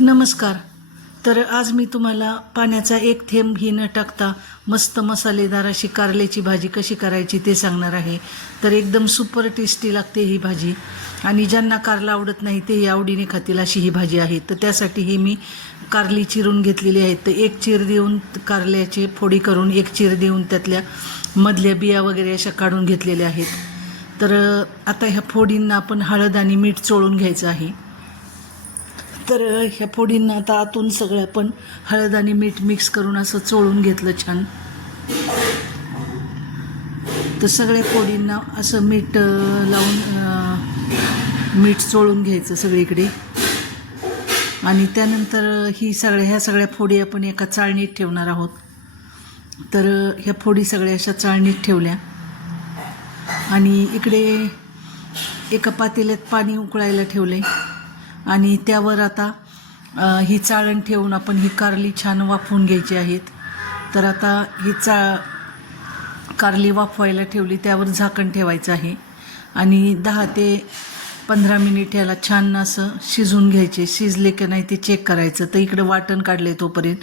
नमस्कार. तर आज मी तुम्हाला पाण्याचा एक थेंब ही न टाकता मस्त मसालेदार अशी कारल्याची भाजी कशी करायची ते सांगणार आहे. तर एकदम सुपर टेस्टी लागते ही भाजी आणि ज्यांना कारलं आवडत नाही तेही आवडीने खातील अशी ही भाजी आहे. तर त्यासाठी ही मी कारली चिरून घेतलेली आहे. तर एक चीर देऊन कारल्याची फोडी करून एक चीर देऊन त्यातल्या मधल्या बिया वगैरे अशा काढून घेतलेल्या आहेत. तर आता ह्या फोडींना आपण हळद आणि मीठ चोळून घ्यायचं आहे. तर ह्या फोडींना आता आतून सगळं आपण हळद आणि मीठ मिक्स करून असं चोळून घेतलं छान. तर सगळ्या फोडींना असं मीठ लावून मीठ चोळून घ्यायचं सगळीकडे. आणि त्यानंतर ह्या सगळ्या फोडी आपण एका चाळणीत ठेवणार आहोत. तर ह्या फोडी सगळ्या अशा चाळणीत ठेवल्या आणि इकडे एका पातेल्यात पाणी उकळायला ठेवले आणि त्यावर आता ही चाळण ठेवून आपण ही कारली छान वाफवून घ्यायची आहेत. तर आता ही कारली वाफवायला ठेवली, त्यावर झाकण ठेवायचं आहे आणि 10 ते 15 मिनिट याला छान असं शिजवून घ्यायचे. शिजले की नाही ते चेक करायचं. तर इकडं वाटण काढले तोपर्यंत.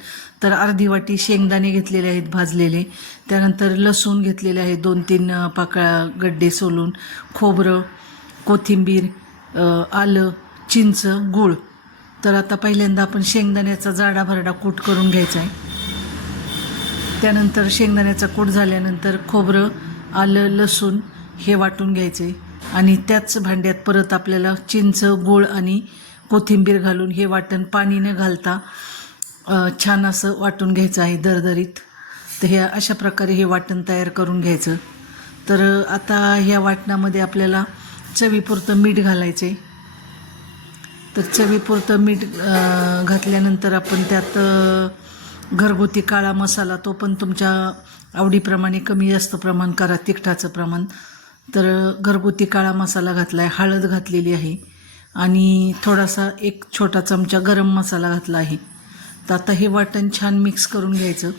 तर अर्धी वाटी शेंगदाणे घेतलेले आहेत भाजलेले, त्यानंतर लसूण घेतलेले आहेत 2-3 पाकळ्या गड्डे सोलून, खोबरं, कोथिंबीर, आलं, चिंच, गूळ. तर आता पहिल्यांदा आपण शेंगदाण्याचा जाडा भरडा कूट करून घ्यायचा आहे. त्यानंतर शेंगदाण्याचा कूट झाल्यानंतर खोबरं, आलं, लसूण हे वाटून घ्यायचे आणि त्याच भांड्यात परत आपल्याला चिंच, गूळ आणि कोथिंबीर घालून हे वाटण पाणी न घालता छान असं वाटून घ्यायचं आहे दरदरीत. तर ह्या अशा प्रकारे हे वाटण तयार करून घ्यायचं. तर आता ह्या वाटणामध्ये आपल्याला चवीपुरतं मीठ घालायचं आहे. तर चवीपुरतं मीठ घातल्यानंतर आपण त्यात घरगुती काळा मसाला, तो पण तुमच्या आवडीप्रमाणे कमी जास्त प्रमाण करा, तिखटाचं प्रमाण. तर घरगुती काळा मसाला घातला आहे, हळद घातलेली आहे आणि थोडासा 1 छोटा चमचा गरम मसाला घातला आहे. तर आता हे वाटण छान मिक्स करून घ्यायचं.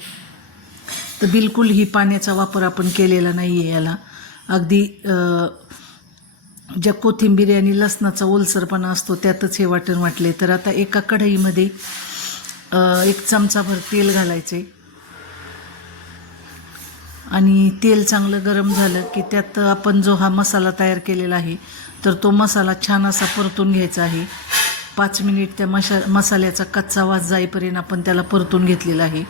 तर बिलकुल ही पाण्याचा वापर आपण केलेला नाही आहे याला. अगदी ज्या कोथिंबीर आणि लसणाचा ओलसरपणा असतो त्यातच हे वाटण वाटले. तर आता एका कढईमध्ये 1 चमचाभर तेल घालायचे आणि तेल चांगलं गरम झालं की त्यात आपण जो हा मसाला तयार केलेला आहे तर तो मसाला छान असा परतून घ्यायचा आहे. 5 मिनिट त्या मसाल्याचा कच्चा वास जाईपर्यंत आपण त्याला परतून घेतलेला आहे.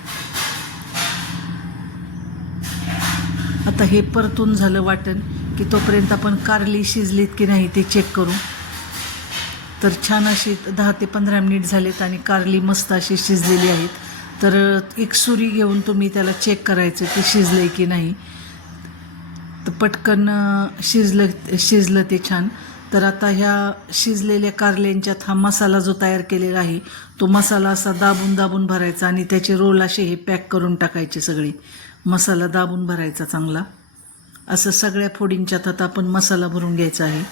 आता हे परतून झालं वाटण की तोपर्यंत आपण कारली शिजलीत की नाही ते चेक करू. तर छान अशी 10 ते 15 मिनिट झालेत आणि कारली मस्त अशी शिजलेली आहेत. तर एक सुरी घेऊन तुम्ही त्याला चेक करायचं की शिजलं की नाही. तर पटकन शिजलं ते छान. तर आता ह्या शिजलेल्या कारल्यांच्यात हा मसाला जो तयार केलेला आहे तो मसाला असा दाबून दाबून भरायचा आणि त्याचे रोल असे हे पॅक करून टाकायचे. सगळे मसाला दाबून भरायचा चांगला. असं सगळ्या फोडींच्यात आता आपण मसाला भरून घ्यायचा आहे.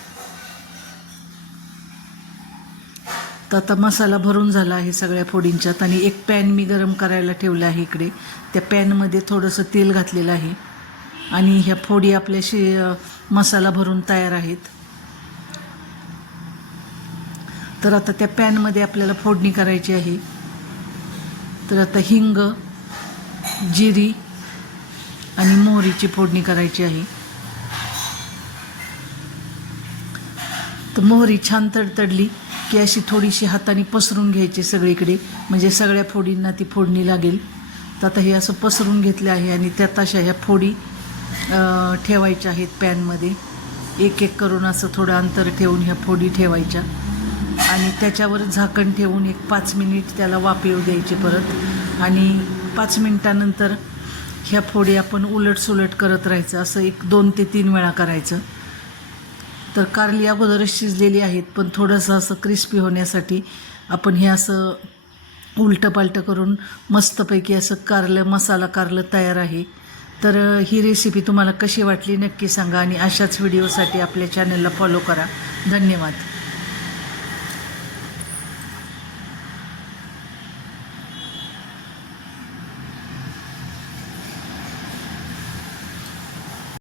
तर आता मसाला भरून झाला आहे सगळ्या फोडींच्यात आणि एक पॅन मी गरम करायला ठेवला आहे इकडे. त्या पॅनमध्ये थोडंसं तेल घातलेलं आहे आणि ह्या फोडी आपल्याशी मसाला भरून तयार आहेत. तर आता त्या पॅनमध्ये आपल्याला फोडणी करायची आहे. तर आता हिंग, जिरी आणि मोहरीची फोडणी करायची आहे. तर मोहरी छान तडतडली की अशी थोडीशी हाताने पसरून घ्यायची सगळीकडे, म्हणजे सगळ्या फोडींना ती फोडणी लागेल. तर आता हे असं पसरून घेतले आहे आणि त्यात अशा ह्या फोडी ठेवायच्या आहेत पॅनमध्ये. एक एक करून असं थोडं अंतर ठेवून ह्या फोडी ठेवायच्या आणि त्याच्यावर झाकण ठेवून 5 मिनिट त्याला वाफ येऊ द्यायची परत. आणि 5 मिनिटानंतर ह्या फोडी आपण उलटसुलट करत राहायचं. असं 2 ते 3 वेळा करायचं. तर कारली अगोदरच शिजलेली आहेत पण थोडंसं असं क्रिस्पी होण्यासाठी आपण हे असं उलटं पालटं करून मस्तपैकी असं मसाला कारलं तयार आहे. तर ही रेसिपी तुम्हाला कशी वाटली नक्की सांगा आणि अशाच व्हिडिओसाठी आपल्या चॅनलला फॉलो करा. धन्यवाद.